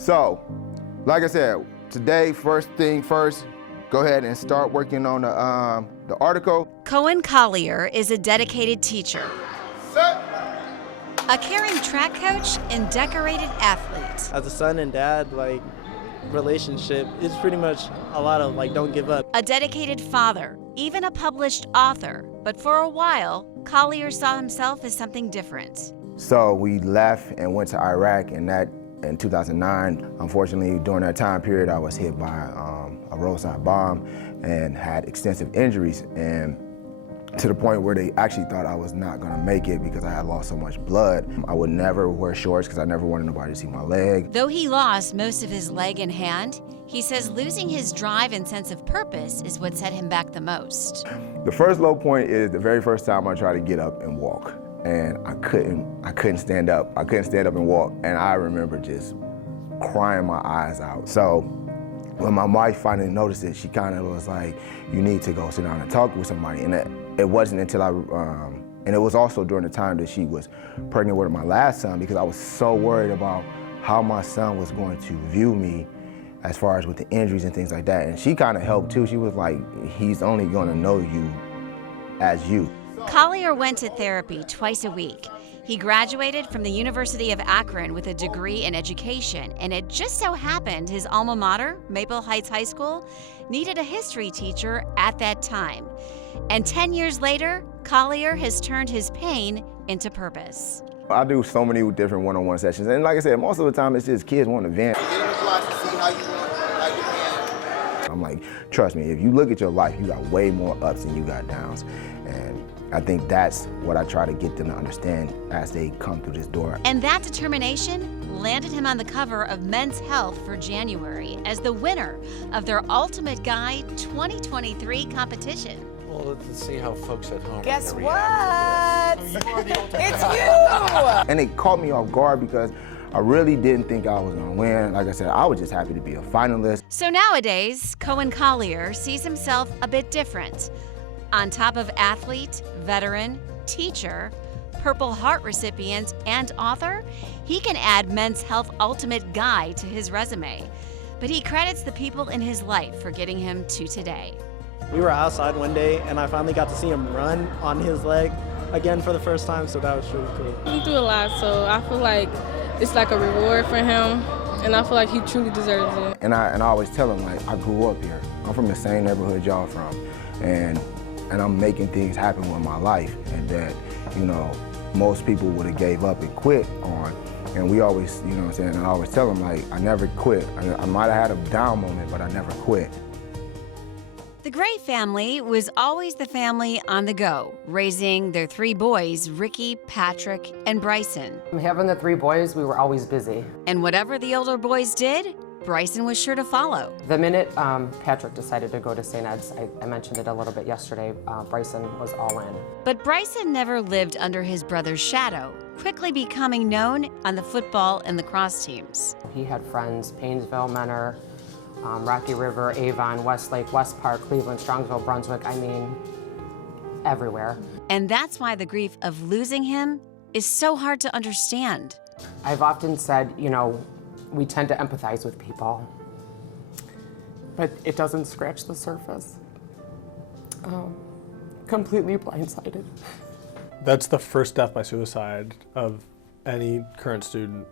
So, like I said, today, first thing first, go ahead and start working on the article. Cohen Collier is a dedicated teacher, a caring track coach, and decorated athlete. As a son and dad, relationship is pretty much a lot of don't give up. A dedicated father, even a published author. But for a while, Collier saw himself as something different. So we left and went to Iraq, and that in 2009, unfortunately, during that time period, I was hit by a roadside bomb and had extensive injuries, and to the point where they actually thought I was not gonna make it because I had lost so much blood. I would never wear shorts because I never wanted nobody to see my leg. Though he lost most of his leg and hand, he says losing his drive and sense of purpose is what set him back the most. The first low point is the very first time I tried to get up and walk, and I couldn't stand up. I couldn't stand up and walk, and I remember just crying my eyes out. So when my wife finally noticed it, she kind of was like, you need to go sit down and talk with somebody. And it wasn't until and it was also during the time that she was pregnant with my last son, because I was so worried about how my son was going to view me as far as with the injuries and things like that. And she kind of helped too. She was like, he's only gonna know you as you. Collier went to therapy twice a week. He graduated from the University of Akron with a degree in education, and it just so happened his alma mater, Maple Heights High School, needed a history teacher at that time. And 10 years later, Collier has turned his pain into purpose. I do so many different one-on-one sessions, and like I said, most of the time it's just kids want to vent. Get in the class to see how you can. I'm like, trust me, if you look at your life, you got way more ups than you got downs. And I think that's what I try to get them to understand as they come through this door. And that determination landed him on the cover of Men's Health for January as the winner of their Ultimate Guide 2023 competition. Well, let's see how folks at home Guess are gonna react to what? this. It's you! And it caught me off guard because I really didn't think I was gonna win. Like I said, I was just happy to be a finalist. So nowadays, Cohen Collier sees himself a bit different. On top of athlete, veteran, teacher, Purple Heart recipient, and author, he can add Men's Health Ultimate Guide to his resume. But he credits the people in his life for getting him to today. We were outside one day, and I finally got to see him run on his leg again for the first time, so that was really cool. He do a lot, so I feel like it's like a reward for him, and I feel like he truly deserves it. And I always tell him, like, I grew up here. I'm from the same neighborhood y'all from, and I'm making things happen with my life, and that, you know, most people would have gave up and quit on. And we always, you know what I'm saying, and I always tell them, like, I never quit. I might have had a down moment, but I never quit. The Gray family was always the family on the go, raising their three boys, Ricky, Patrick, and Bryson. Having the three boys, we were always busy. And whatever the older boys did, Bryson was sure to follow. The minute Patrick decided to go to St. Ed's, I mentioned it a little bit yesterday, Bryson was all in. But Bryson never lived under his brother's shadow, quickly becoming known on the football and lacrosse teams. He had friends, Paynesville, Menor, Rocky River, Avon, Westlake, West Park, Cleveland, Strongsville, Brunswick, I mean, everywhere. And that's why the grief of losing him is so hard to understand. I've often said, you know, we tend to empathize with people, but it doesn't scratch the surface. Completely blindsided. That's the first death by suicide of any current student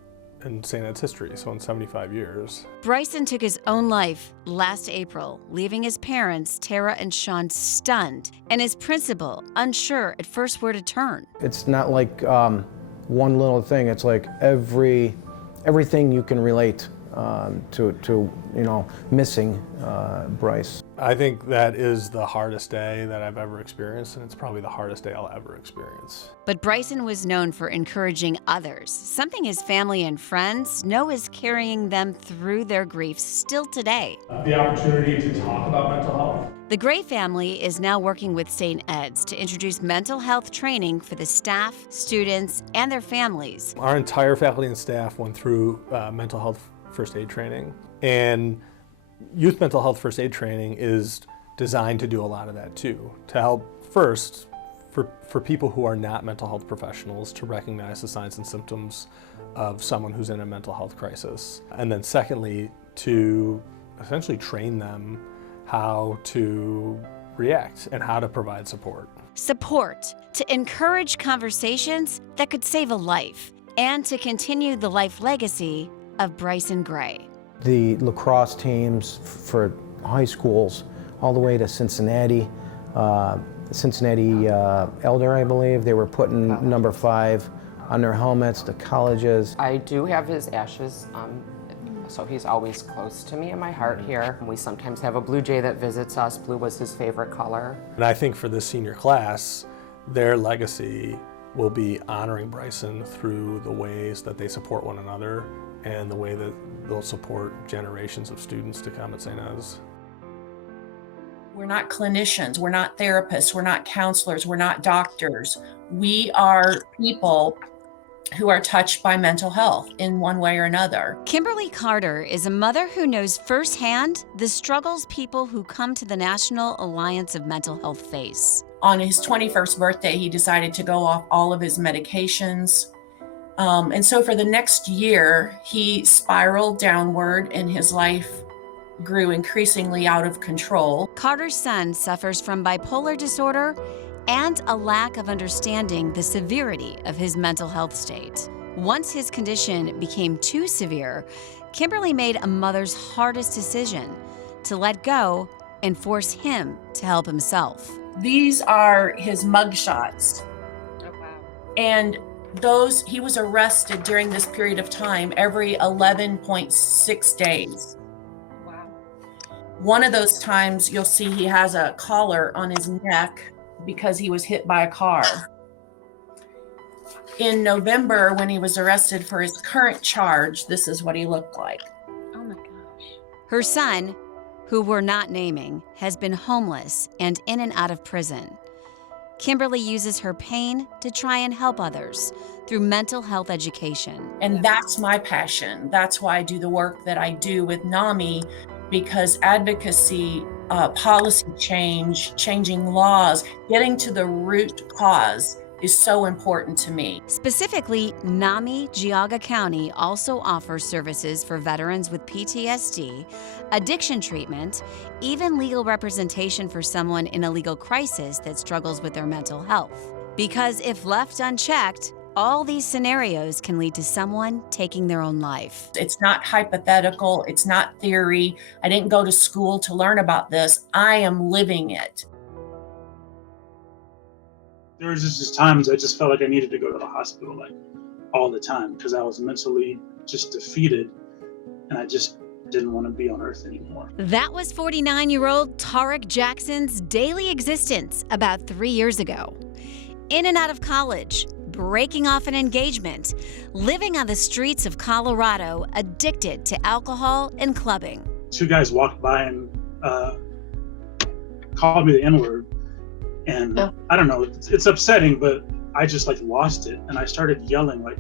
in St. Ed's history, so in 75 years. Bryson took his own life last April, leaving his parents, Tara and Sean, stunned, and his principal unsure at first where to turn. It's not like one little thing, it's like everything you can relate to you know, missing Bryce. I think that is the hardest day that I've ever experienced, and it's probably the hardest day I'll ever experience. But Bryson was known for encouraging others, something his family and friends know is carrying them through their grief still today. The opportunity to talk about mental health. The Gray family is now working with St. Ed's to introduce mental health training for the staff, students, and their families. Our entire faculty and staff went through mental health first aid training, and youth mental health first aid training is designed to do a lot of that too, to help first for people who are not mental health professionals to recognize the signs and symptoms of someone who's in a mental health crisis. And then secondly, to essentially train them how to react and how to provide support. Support to encourage conversations that could save a life and to continue the life legacy of Bryson Gray. The lacrosse teams for high schools all the way to Cincinnati, Elder, I believe, they were putting number 5 on their helmets, the colleges. I do have his ashes, so he's always close to me in my heart here. We sometimes have a Blue Jay that visits us. Blue was his favorite color. And I think for this senior class, their legacy will be honoring Bryson through the ways that they support one another and the way that they'll support generations of students to come at St. Ed's. We're not clinicians, we're not therapists, we're not counselors, we're not doctors. We are people who are touched by mental health in one way or another. Kimberly Carter is a mother who knows firsthand the struggles people who come to the National Alliance of Mental Health face. On his 21st birthday, he decided to go off all of his medications. And so for the next year, he spiraled downward and his life grew increasingly out of control. Carter's son suffers from bipolar disorder and a lack of understanding the severity of his mental health state. Once his condition became too severe, Kimberly made a mother's hardest decision to let go and force him to help himself. These are his mugshots. Oh, wow. And he was arrested during this period of time every 11.6 days. Wow. One of those times you'll see he has a collar on his neck because he was hit by a car. In November, when he was arrested for his current charge, this is what he looked like. Oh my gosh. Her son, who we're not naming, has been homeless and in and out of prison. Kimberly uses her pain to try and help others through mental health education. And that's my passion. That's why I do the work that I do with NAMI, because advocacy, policy change, changing laws, getting to the root cause is so important to me. Specifically, NAMI Geauga County also offers services for veterans with PTSD, addiction treatment, even legal representation for someone in a legal crisis that struggles with their mental health. Because if left unchecked, all these scenarios can lead to someone taking their own life. It's not hypothetical, it's not theory. I didn't go to school to learn about this. I am living it. There was just times I just felt like I needed to go to the hospital, like all the time, because I was mentally just defeated and I just didn't want to be on earth anymore. That was 49-year-old Tarek Jackson's daily existence about 3 years ago. In and out of college, breaking off an engagement, living on the streets of Colorado, addicted to alcohol and clubbing. 2 guys walked by and called me the N-word. And I don't know, it's upsetting, but I just like lost it. And I started yelling like,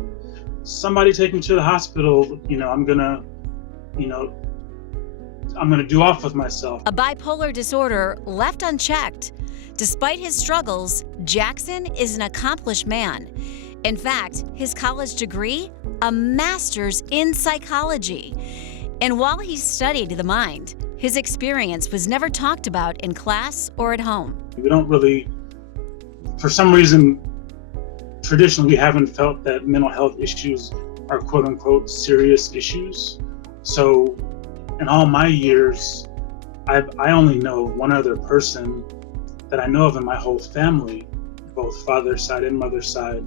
somebody take me to the hospital. I'm gonna do off with myself. A bipolar disorder left unchecked. Despite his struggles, Jackson is an accomplished man. In fact, his college degree, a master's in psychology. And while he studied the mind, his experience was never talked about in class or at home. We don't really, for some reason, traditionally we haven't felt that mental health issues are quote unquote serious issues. So in all my years, I only know one other person that I know of in my whole family, both father's side and mother's side,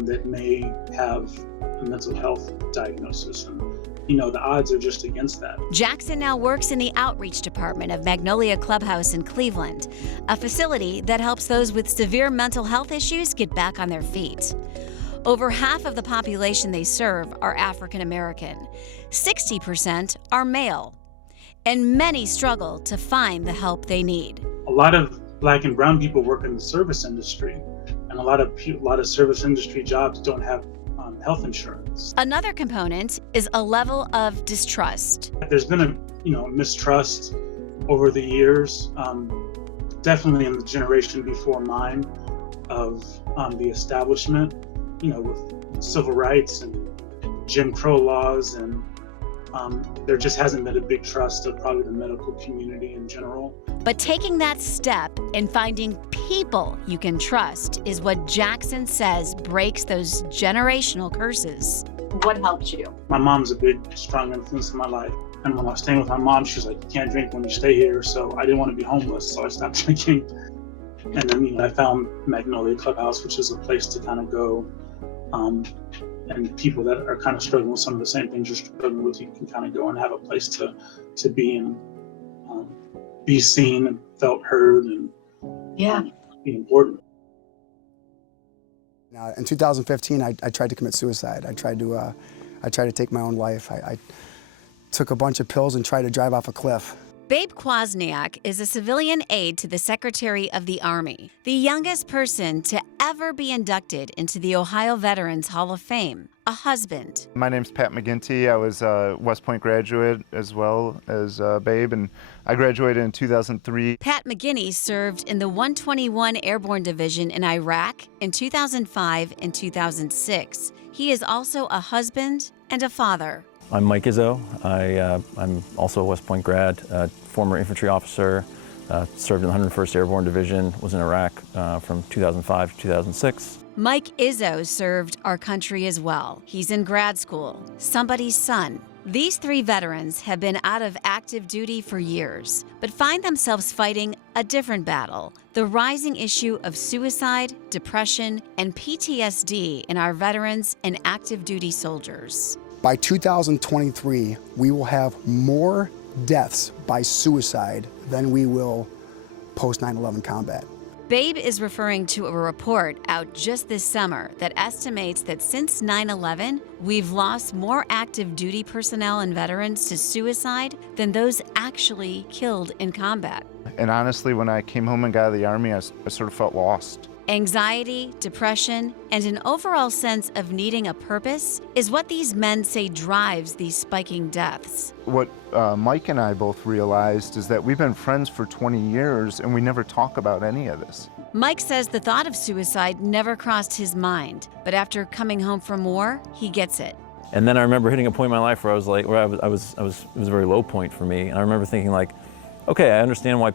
that may have a mental health diagnosis. And, the odds are just against that. Jackson now works in the outreach department of Magnolia Clubhouse in Cleveland, a facility that helps those with severe mental health issues get back on their feet. Over half of the population they serve are African American. 60% are male. And many struggle to find the help they need. A lot of Black and brown people work in the service industry, and a lot of service industry jobs don't have health insurance. Another component is a level of distrust. There's been a mistrust over the years, definitely in the generation before mine. of the establishment, with civil rights and Jim Crow laws, and there just hasn't been a big trust of probably the medical community in general. But taking that step and finding people you can trust is what Jackson says breaks those generational curses. What helped you? My mom's a big, strong influence in my life. And when I was staying with my mom, she was like, you can't drink when you stay here. So I didn't want to be homeless, so I stopped drinking. And then I found Magnolia Clubhouse, which is a place to kind of go. And people that are kind of struggling with some of the same things you're struggling with, you can kind of go and have a place to be in, be seen and felt heard and be important. Now, in 2015, I tried to commit suicide. I tried to take my own life. I took a bunch of pills and tried to drive off a cliff. Babe Kwasniak is a civilian aide to the Secretary of the Army, the youngest person to ever be inducted into the Ohio Veterans Hall of Fame, a husband. My name's Pat McGinty. I was a West Point graduate as well as Babe, and I graduated in 2003. Pat McGinty served in the 121 Airborne Division in Iraq in 2005 and 2006. He is also a husband and a father. I'm Mike Izzo. I'm also a West Point grad, former infantry officer, served in the 101st Airborne Division, was in Iraq from 2005 to 2006. Mike Izzo served our country as well. He's in grad school, somebody's son. These three veterans have been out of active duty for years, but find themselves fighting a different battle, the rising issue of suicide, depression, and PTSD in our veterans and active duty soldiers. By 2023, we will have more deaths by suicide than we will post 9/11 combat. Babe is referring to a report out just this summer that estimates that since 9/11, we've lost more active duty personnel and veterans to suicide than those actually killed in combat. And honestly, when I came home and got out of the Army, I sort of felt lost. Anxiety, depression, and an overall sense of needing a purpose is what these men say drives these spiking deaths. What Mike and I both realized is that we've been friends for 20 years and we never talk about any of this. Mike says the thought of suicide never crossed his mind, but after coming home from war, he gets it. And then I remember hitting a point in my life where it was a very low point for me. And I remember thinking like, okay, I understand why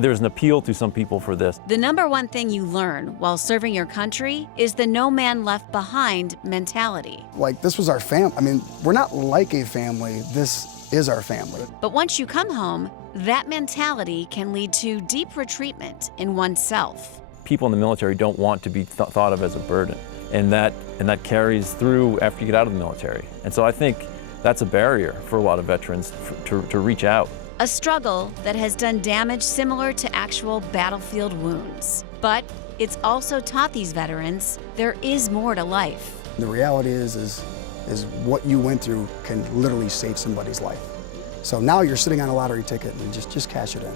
there's an appeal to some people for this. The number one thing you learn while serving your country is the no man left behind mentality. Like, this was our family. I mean, we're not like a family. This is our family. But once you come home, that mentality can lead to deep retreatment in oneself. People in the military don't want to be thought of as a burden, and that carries through after you get out of the military. And so I think that's a barrier for a lot of veterans to reach out. A struggle that has done damage similar to actual battlefield wounds. But it's also taught these veterans there is more to life. The reality is what you went through can literally save somebody's life. So now you're sitting on a lottery ticket and just cash it in.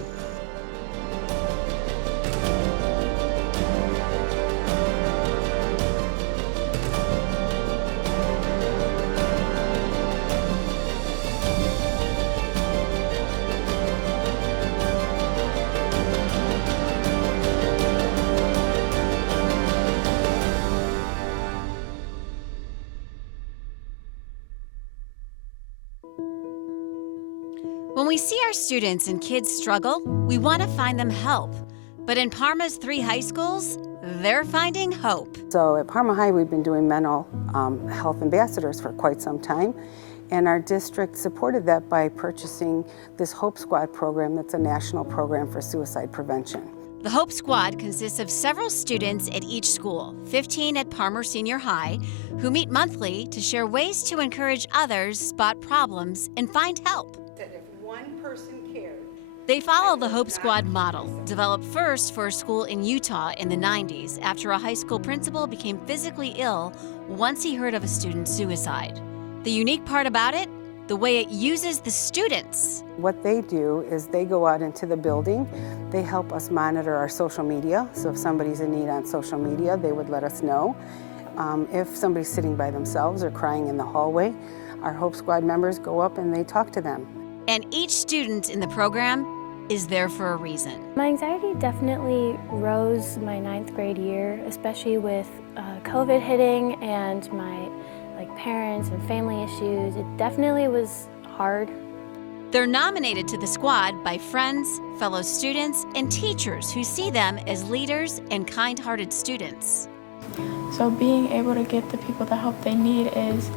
When we see our students and kids struggle, we want to find them help. But in Parma's 3 high schools, they're finding hope. So at Parma High, we've been doing mental health ambassadors for quite some time. And our district supported that by purchasing this Hope Squad program that's a national program for suicide prevention. The Hope Squad consists of several students at each school, 15 at Parma Senior High, who meet monthly to share ways to encourage others, spot problems, and find help. They follow the Hope Squad model, developed first for a school in Utah in the 90s after a high school principal became physically ill once he heard of a student's suicide. The unique part about it, the way it uses the students. What they do is they go out into the building. They help us monitor our social media. So if somebody's in need on social media, they would let us know. If somebody's sitting by themselves or crying in the hallway, our Hope Squad members go up and they talk to them. And each student in the program is there for a reason. My anxiety definitely rose my 9th grade year, especially with COVID hitting and my parents and family issues. It definitely was hard. They're nominated to the squad by friends, fellow students, and teachers who see them as leaders and kind-hearted students. So being able to get the people the help they need is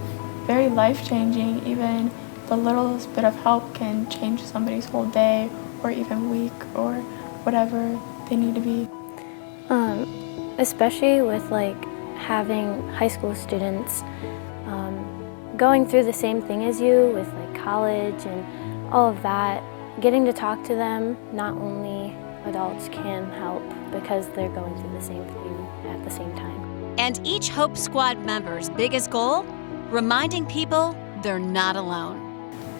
very life-changing. Even the littlest bit of help can change somebody's whole day or even week or whatever they need to be. Especially with having high school students going through the same thing as you with college and all of that, getting to talk to them, not only adults can help because they're going through the same thing at the same time. And each Hope Squad member's biggest goal? Reminding people they're not alone.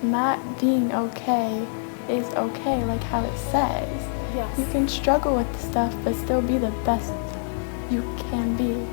Not being okay is okay, like how it says. Yes. You can struggle with stuff, but still be the best you can be.